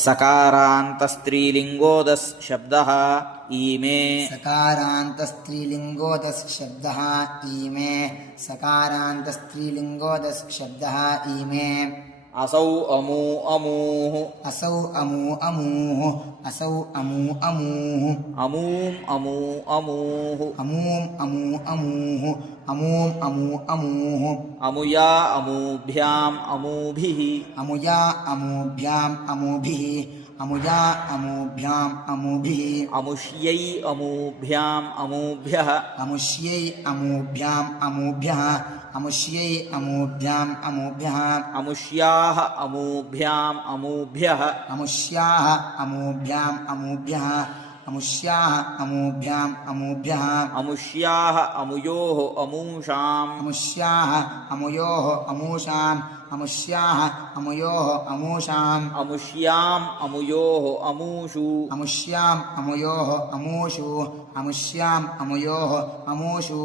सकारान्तस्त्रीलिङ्गोदस् शब्दः इमे सकारान्तस्त्रीलिङ्गोदस् शब्दः इमे सकारान्तस्त्रीलिङ्गोदस् शब्दः इमे असौ अमू अमूः असौ अमू अमूः असौ अमू अमूः अमूम् अमू अमूः अमूम् अमू अमूः अमूम् अमू अमूः अमुया अमूभ्याम् अमूभिः अमुया अमूभ्याम् अमूभिः अमुया अमूभ्याम् अमूभिः अमुष्यै अमूभ्याम् अमूभ्यः अमुष्यै अमूभ्याम् अमूभ्यः अमुष्यै अमूभ्याम् अमूभ्यः अमुष्याः अमूभ्याम् अमूभ्यः अमुष्याः अमूभ्याम् अमूभ्यः अमुष्याः अमूभ्याम् अमूभ्यः अमुष्याः अमुयोः अमूषाम् अमुष्याः अमुयोः अमूषाम् अमुष्याः अमुयोः अमूषाम् अमुष्याम् अमुयोः अमूषु अमुष्याम् अमुयोः अमूषु अमुष्याम् अमुयोः अमूषु